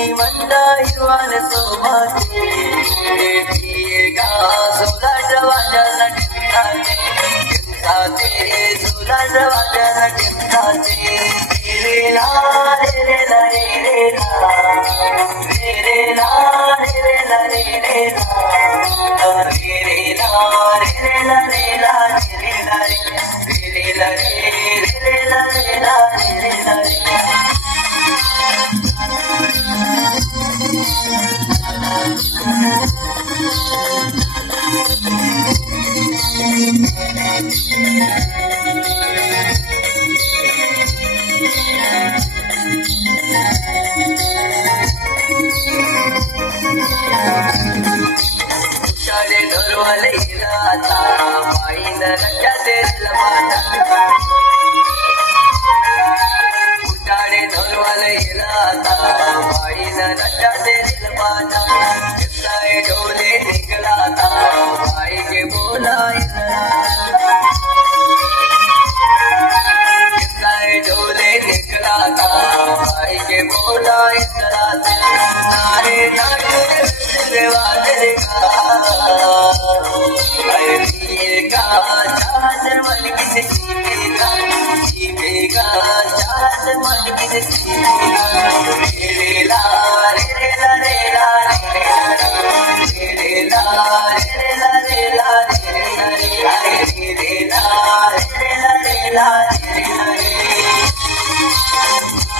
हिरवान सोबते पियेगा सोलाट वाजला टिपकाते सोलाट वाजला टिपकाते रे ला रे ला रे रे ला रे रे ला रे ला रे रे ला रे रे ला रे रे ला रे ला रे ला रे रे ला रे रे ला रे ला रे ला रे उशाळे ढोलवाले राता पायीन रंगा तेल माता उशाळे ढोलवाले राता पायीन रंगा तेल माता किसाए ढोले निकला था भाई के बोला किसाए ढोले निकला था भाई के बोला नारे नारे वादे का चादर मन किसे सीखेगा चादर मन किसे सीखेगा रे ला रे ला रे ला रे ला रे ला रे ला रे ला रे ला रे ला रे ला